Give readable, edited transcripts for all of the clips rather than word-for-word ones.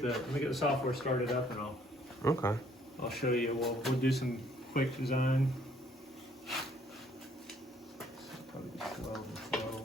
get the software started up, and I'll show you. We'll do some quick design. Probably just 12 and 12.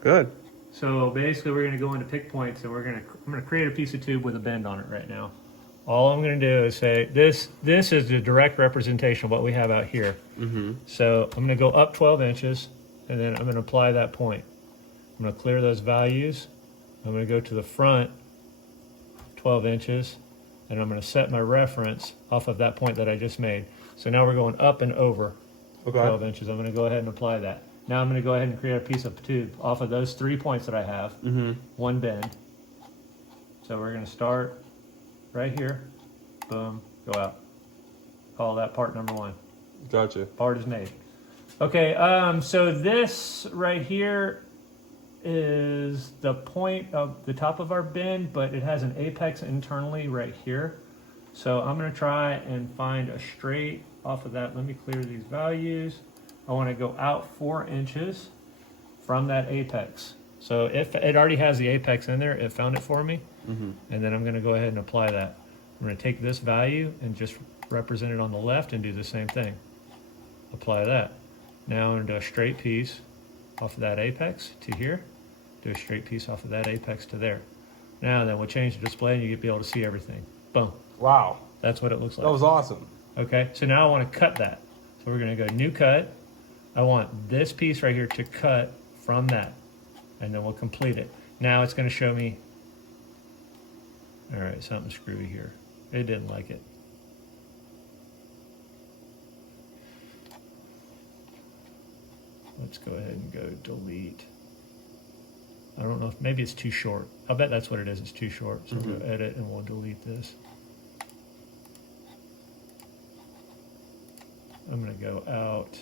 Good. So basically we're going to go into pick points, and I'm going to create a piece of tube with a bend on it right now. All I'm going to do is say this is the direct representation of what we have out here. So I'm going to go up 12 inches, and then I'm going to apply that point. I'm going to clear those values. I'm going to go to the front 12 inches, and I'm going to set my reference off of that point that I just made. So now we're going up and over 12 inches. I'm going to go ahead and apply that. Now I'm going to go ahead and create a piece of tube off of those 3 points that I have, one bend. So we're going to start right here, boom, go out. Call that part number 1. Gotcha. Part is made. Okay, so this right here is the point of the top of our bend, but it has an apex internally right here. So I'm going to try and find a straight off of that. Let me clear these values. I want to go out 4 inches from that apex. So if it already has the apex in there, it found it for me. And then I'm going to go ahead and apply that. I'm going to take this value and just represent it on the left and do the same thing. Apply that. Now I'm going to do a straight piece off of that apex to here. Do a straight piece off of that apex to there. Now then we'll change the display, and you'll be able to see everything. Boom. Wow. That's what it looks like. That was awesome. Okay, so now I want to cut that. So we're going to go new cut. I want this piece right here to cut from that, and then we'll complete it. Now it's going to show me, all right, something screwy here. It didn't like it. Let's go ahead and go delete. I don't know if maybe it's too short. I'll bet that's what it is. It's too short. So we'll go edit and we'll delete this. I'm going to go out.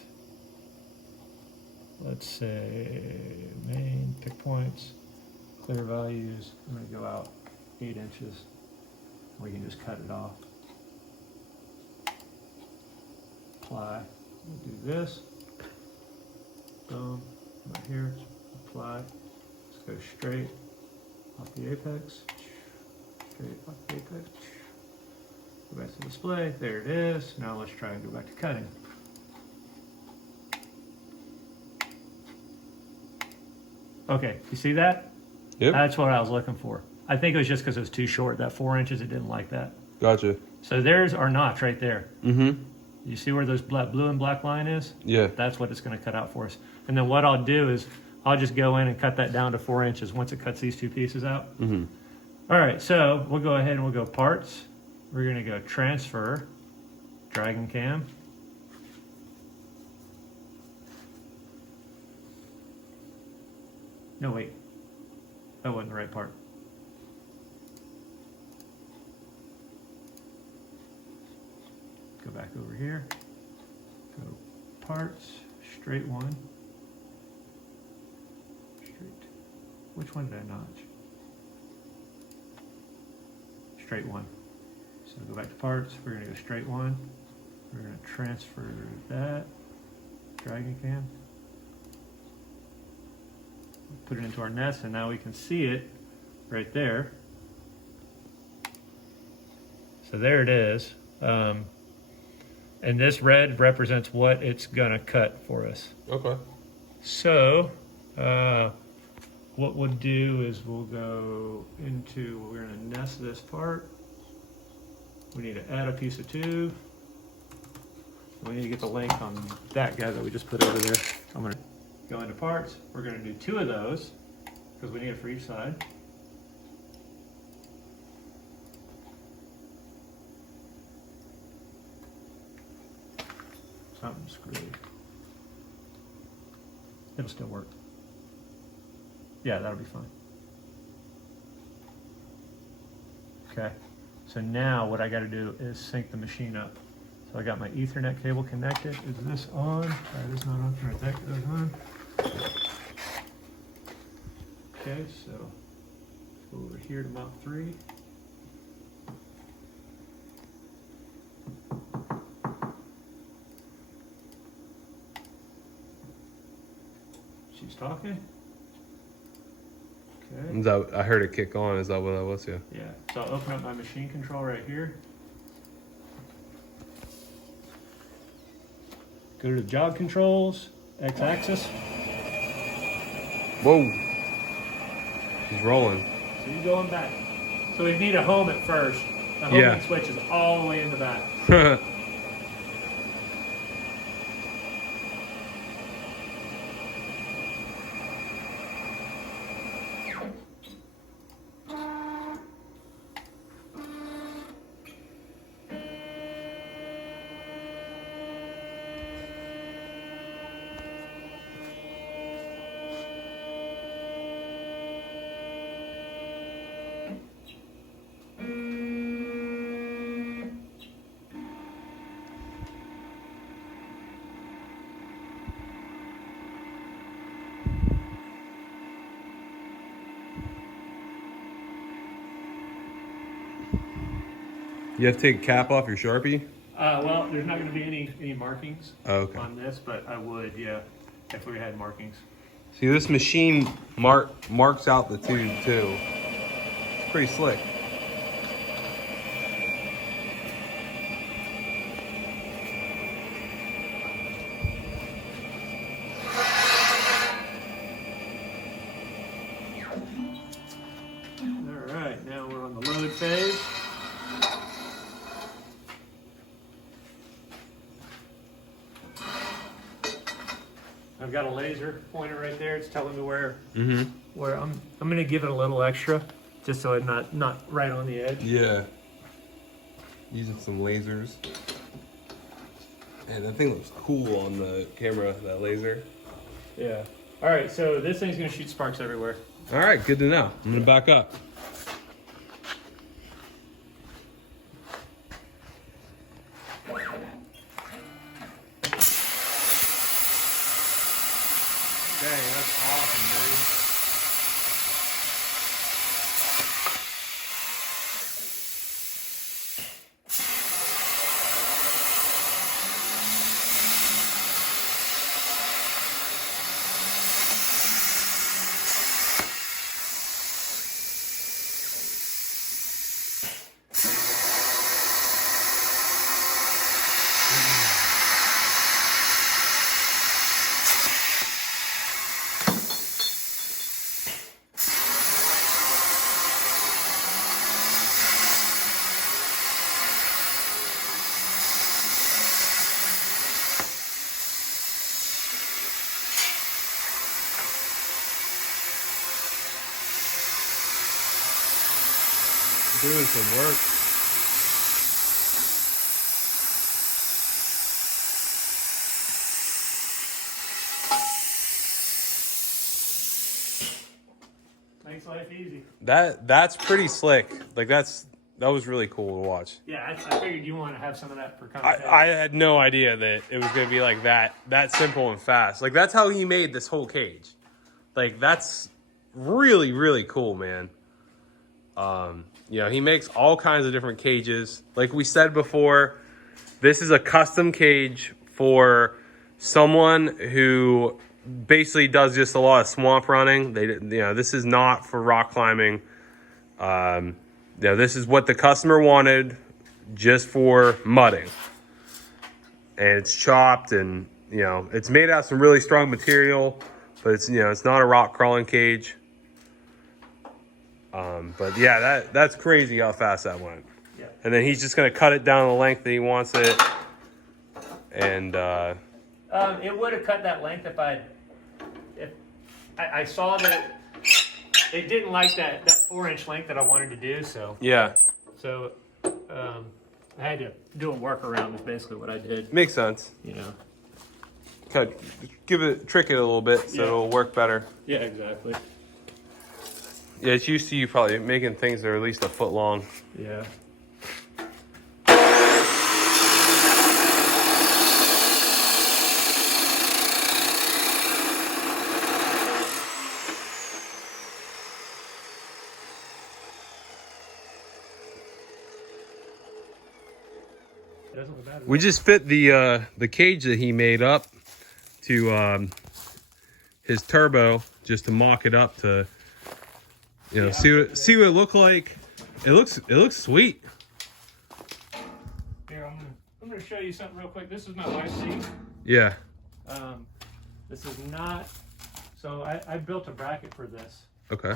Let's say main, pick points, clear values. I'm going to go out 8 inches. We can just cut it off. Apply. We'll do this. Boom. Right here. Apply. Let's go straight off the apex. Straight off the apex. Go back to display. There it is. Now let's try and go back to cutting. Okay, you see that? Yep. That's what I was looking for. I think it was just because it was too short. That 4 inches, it didn't like that. Gotcha. So there's our notch right there. You see where those blue and black line is? Yeah. That's what it's going to cut out for us. And then what I'll do is I'll just go in and cut that down to 4 inches once it cuts these 2 pieces out. All right, so we'll go ahead and we'll go parts. We're going to go transfer, Dragon Cam. No, wait. That wasn't the right part. Go back over here. Go parts, straight one. Straight. Which one did I notch? Straight one. So go back to parts. We're going to go straight one. We're going to transfer that. Dragon Cam. Put it into our nest, and now we can see it right there. So there it is. And this red represents what it's gonna cut for us. Okay. So what we'll do is we'll go into, we're gonna nest this part. We need to add a piece of tube. We need to get the length on that guy that we just put over there. I'm gonna go into parts. We're going to do 2 of those because we need it for each side. Something screwy. It'll still work. Yeah, that'll be fine. Okay, so now what I got to do is sync the machine up. So I got my Ethernet cable connected. Is this on? That is not on. All right, that goes on. Okay, so go over here to mount 3. She's talking. Okay. I heard it kick on. Is that what that was? Yeah. Yeah. So I'll open up my machine control right here. Go to the jog controls, X-axis. Whoa. She's rolling. So you're going back. So we need a home at first. The homing switch is all the way in the back. You have to take a cap off your Sharpie? Well, there's not going to be any markings Okay. on this, but I would, yeah, if we had markings. See, this machine marks out the tube too. It's pretty slick. All right, now we're on the load phase. I've got a laser pointer right there. It's telling me where I'm going to give it a little extra, just so it's not right on the edge. Yeah. Using some lasers. And that thing looks cool on the camera, that laser. Yeah. All right, so this thing's going to shoot sparks everywhere. All right, good to know. I'm gonna back up. Dang, that's awesome, dude. Doing some work. Makes life easy. That's pretty slick. Like that was really cool to watch. Yeah, I figured you want to have some of that for content. I had no idea that it was gonna be like that simple and fast. Like that's how he made this whole cage. Like that's really, really cool, man. You know, he makes all kinds of different cages. Like we said before, this is a custom cage for someone who basically does just a lot of swamp running. This is not for rock climbing. This is what the customer wanted just for mudding. And it's chopped and, it's made out of some really strong material, but it's not a rock crawling cage. But yeah, that's crazy how fast that went. Yeah. And then he's just gonna cut it down the length that he wants it. And it would have cut that length if I saw that it didn't like that 4-inch length that I wanted to do. So yeah, I had to do a workaround. Is basically what I did. makes sense. Trick it a little bit so it'll work better. Yeah, exactly. Yeah, it's used to you probably making things that are at least a foot long. Yeah. doesn't look bad. We just fit the cage that he made up to his turbo, just to mock it up to, you know, see what it look like. It looks sweet. Here, I'm gonna show you something real quick. This is my wife's seat. Yeah. This is not. So I built a bracket for this. Okay.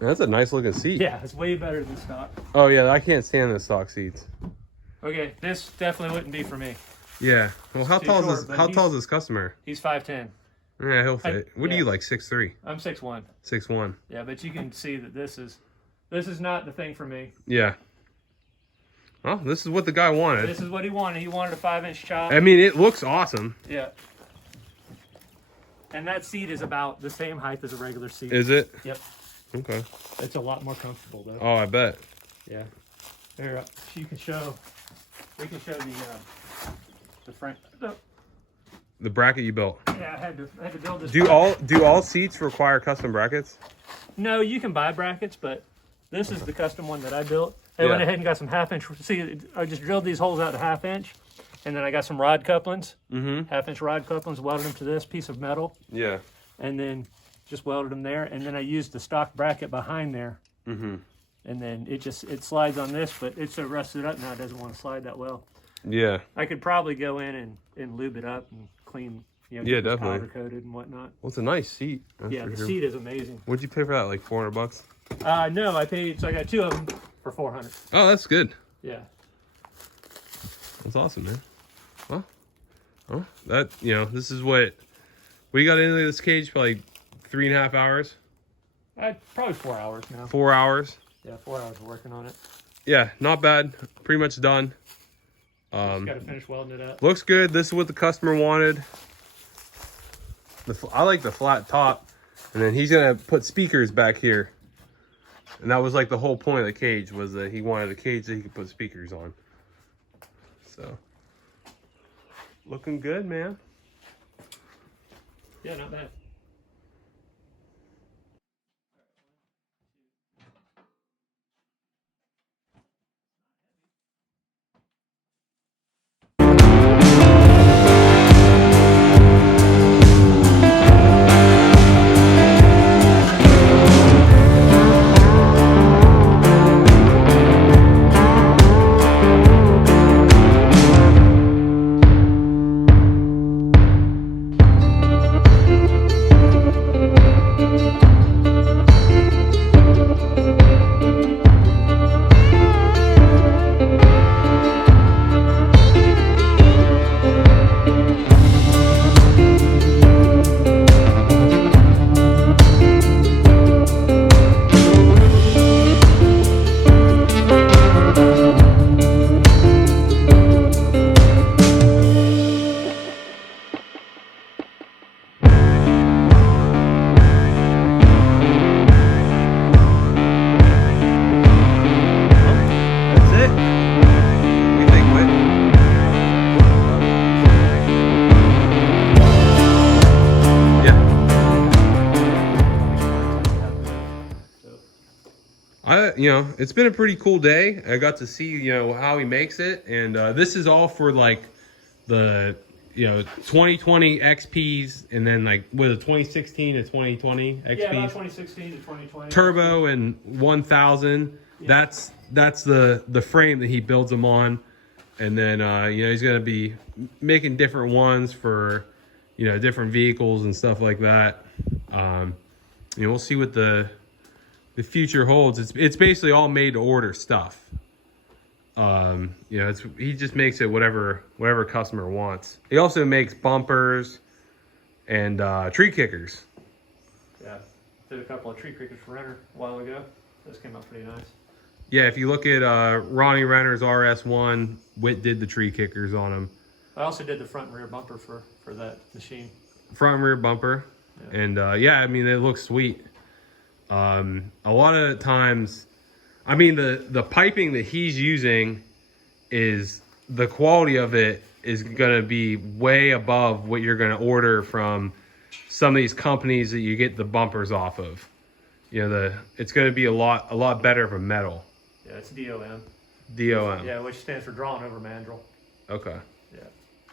That's a nice looking seat. Yeah, it's way better than stock. Oh yeah, I can't stand the stock seats. Okay, this definitely wouldn't be for me. Yeah. Well, how tall short, is but this customer? He's 5'10". Yeah, he'll fit. What are you, like 6'3"? I'm 6'1". 6'1". Yeah, but you can see that this is not the thing for me. Yeah. Well, this is what the guy wanted. This is what he wanted. He wanted a 5-inch chop. I mean, it looks awesome. Yeah. And that seat is about the same height as a regular seat. Is it? Yep. Okay. It's a lot more comfortable though. Oh, I bet. Yeah. There, you can show. We can show the front. The bracket you built. Yeah, I had to build this. Do all seats require custom brackets? No, you can buy brackets, but this is the custom one that I built. I went ahead and got some 1/2-inch. See, I just drilled these holes out to 1/2 inch, and then I got some rod couplings, 1/2-inch rod couplings, welded them to this piece of metal, Yeah. and then just welded them there. And then I used the stock bracket behind there, and then it slides on this, but it's so rusted up now it doesn't want to slide that well. Yeah. I could probably go in and lube it up and clean, Yeah, get this definitely. powder coated and whatnot. Well, it's a nice seat. Yeah, the seat is amazing. What'd you pay for that? Like $400? No, I paid. So I got 2 of them for $400. Oh, that's good. Yeah. That's awesome, man. Well, that, you know, this is what we got into this cage for like 3.5 hours. Probably 4 hours now. 4 hours. Yeah, 4 hours of working on it. Yeah, not bad. Pretty much done. Just got to finish welding it up. Looks good. This is what the customer wanted. I like the flat top, and then he's gonna put speakers back here. And that was like the whole point of the cage, was that he wanted a cage that he could put speakers on. So, looking good, man. Yeah, not bad. That's it. What do you think, Whit? Yeah. It's been a pretty cool day. I got to see, how he makes it. And this is all for like the, 2020 XPs, and then like with a 2016 to 2020 XPs. Yeah, about 2016 to 2020. Turbo and 1000. Yeah. That's the frame that he builds them on. And then, he's going to be making different ones for, different vehicles and stuff like that. We'll see what the future holds. It's basically all made to order stuff. He just makes it whatever customer wants. He also makes bumpers and tree kickers. Yeah, did a couple of tree kickers for renter a while ago. Those came out pretty nice. Yeah, if you look at Ronnie Renner's RS1, Whit did the tree kickers on them. I also did the front and rear bumper for that machine. Front and rear bumper. Yeah. And it looks sweet. A lot of times, the piping that he's using is, the quality of it is going to be way above what you're going to order from some of these companies that you get the bumpers off of. you know, it's going to be a lot better of a metal. Yeah, it's DOM. DOM. Yeah, which stands for drawn over mandrel. Okay. Yeah.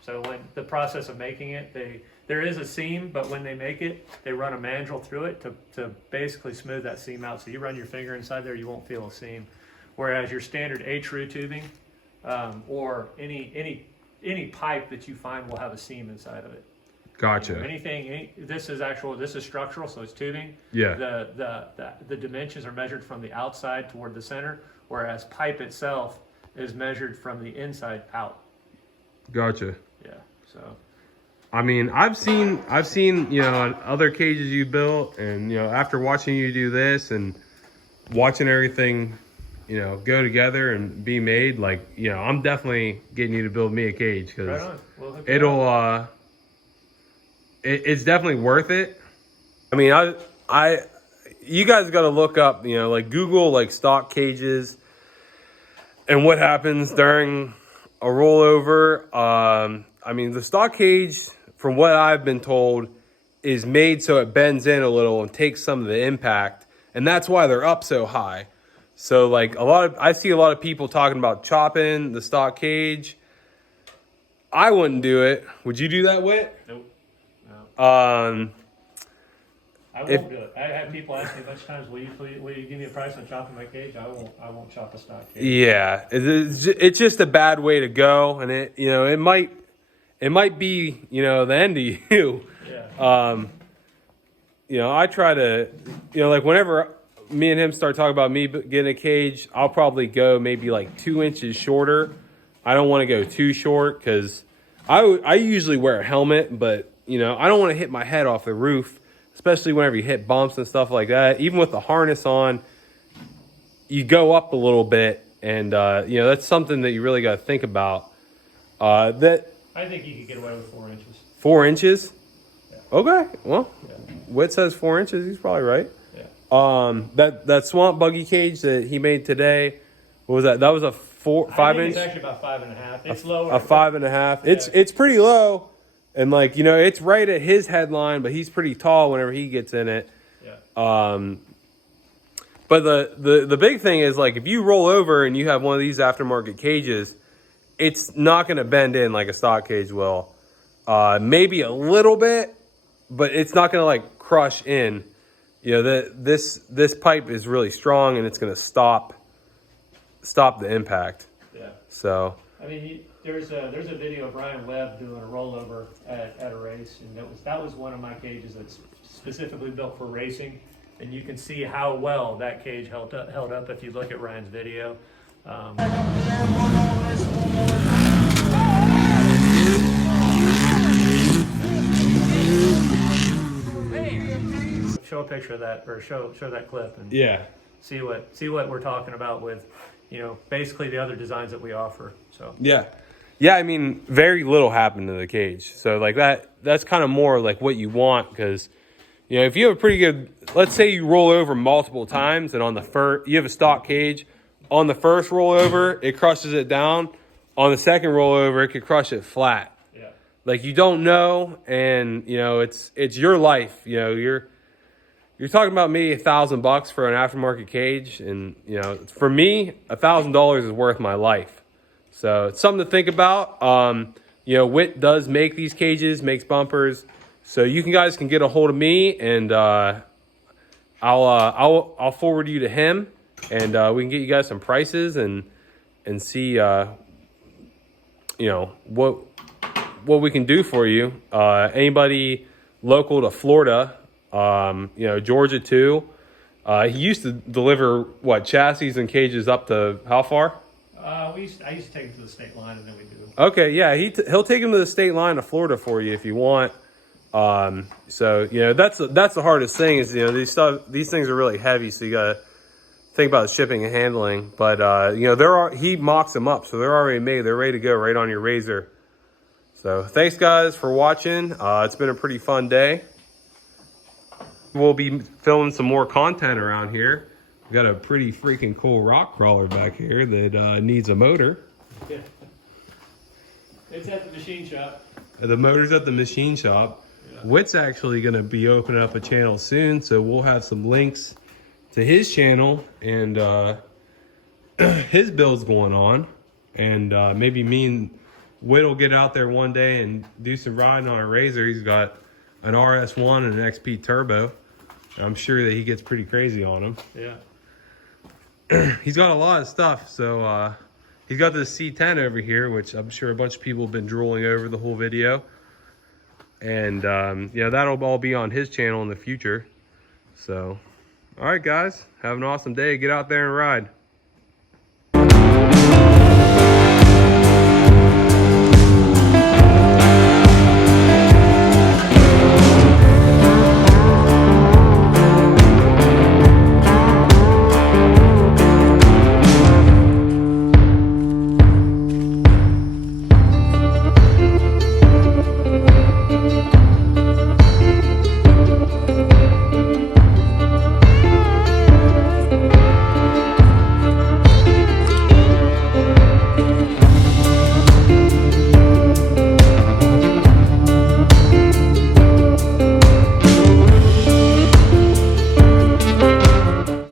So when the process of making it, there is a seam, but when they make it, they run a mandrel through it to basically smooth that seam out. So you run your finger inside there, you won't feel a seam. Whereas your standard H-rue tubing, or any pipe that you find will have a seam inside of it. Gotcha. This is structural, so it's tubing. Yeah. The dimensions are measured from the outside toward the center, whereas pipe itself is measured from the inside out. Gotcha. Yeah. So. I mean, I've seen, you know, other cages you built, and, you know, after watching you do this and watching everything, you know, go together and be made, like, you know, I'm definitely getting you to build me a cage, because right on. We'll hook you up. It's definitely worth it. I mean, you guys got to look up, you know, like Google like stock cages and what happens during a rollover. I mean, the stock cage, from what I've been told, is made so it bends in a little and takes some of the impact, and that's why they're up so high. So like I see a lot of people talking about chopping the stock cage. I wouldn't do it. Would you do that, Whit? Nope. No. I won't do it. I have people ask me a bunch of times, will you give me a price on chopping my cage? I won't chop a stock cage. Yeah, it's just a bad way to go, and it might be, you know, the end of you. Yeah. You know, I try to, you know, like whenever me and him start talking about me getting a cage, I'll probably go maybe like 2 inches shorter. I don't want to go too short, because I usually wear a helmet, but, you know, I don't want to hit my head off the roof, especially whenever you hit bumps and stuff like that. Even with the harness on, you go up a little bit, and, you know, that's something that you really got to think about. I think you could get away with 4 inches. 4 inches? Yeah. Okay, well, Yeah. Whit says 4 inches. He's probably right. Yeah. That swamp buggy cage that he made today, what was that? That was a 5 inch? It's actually about 5.5. It's lower. A 5.5. Yeah. It's pretty low, and like, you know, it's right at his headline, but he's pretty tall whenever he gets in it. Yeah. But the big thing is, like, if you roll over and you have one of these aftermarket cages, it's not going to bend in like a stock cage will. Maybe a little bit, but it's not going to like crush in. You know, this pipe is really strong, and it's going to stop the impact. Yeah. So. I mean, there's a video of Ryan Webb doing a rollover at a race, and that was one of my cages that's specifically built for racing, and you can see how well that cage held up if you look at Ryan's video. Show a picture of that, or show that clip, and Yeah. see what we're talking about with, you know, basically the other designs that we offer. So Yeah. I mean, very little happened to the cage, so like that's kind of more like what you want, because, you know, if you have a pretty good, let's say you roll over multiple times, and on the first, you have a stock cage, on the first rollover it crushes it down, on the second rollover it could crush it flat. yeah. Like, you don't know, and, you know, it's your life. You know, you're talking about maybe $1,000 for an aftermarket cage, and, you know, for me, $1,000 is worth my life. So it's something to think about. You know, Whit does make these cages, makes bumpers, so you guys can get a hold of me, and I'll forward you to him, and we can get you guys some prices and see, you know, what we can do for you. Anybody local to Florida, you know, Georgia too. He used to deliver chassis and cages up to how far? I used to take them to the state line, and then we do. Okay, yeah, he'll take him to the state line of Florida for you if you want. So, you know, that's the hardest thing is, you know, these things are really heavy, so you gotta think about the shipping and handling. But you know, he mocks them up, so they're already made. They're ready to go right on your RZR. So thanks guys for watching. It's been a pretty fun day. We'll be filming some more content around here. We got a pretty freaking cool rock crawler back here that needs a motor. Yeah. It's at the machine shop. The motor's at the machine shop. Yeah. Whit's actually going to be opening up a channel soon, so we'll have some links to his channel and his build's going on. And maybe me and Whit will get out there one day and do some riding on a RZR. He's got an RS1 and an XP turbo. I'm sure that he gets pretty crazy on them. Yeah. He's got a lot of stuff. So he's got this C10 over here, which I'm sure a bunch of people have been drooling over the whole video. And yeah, that'll all be on his channel in the future. So, all right, guys, have an awesome day. Get out there and ride.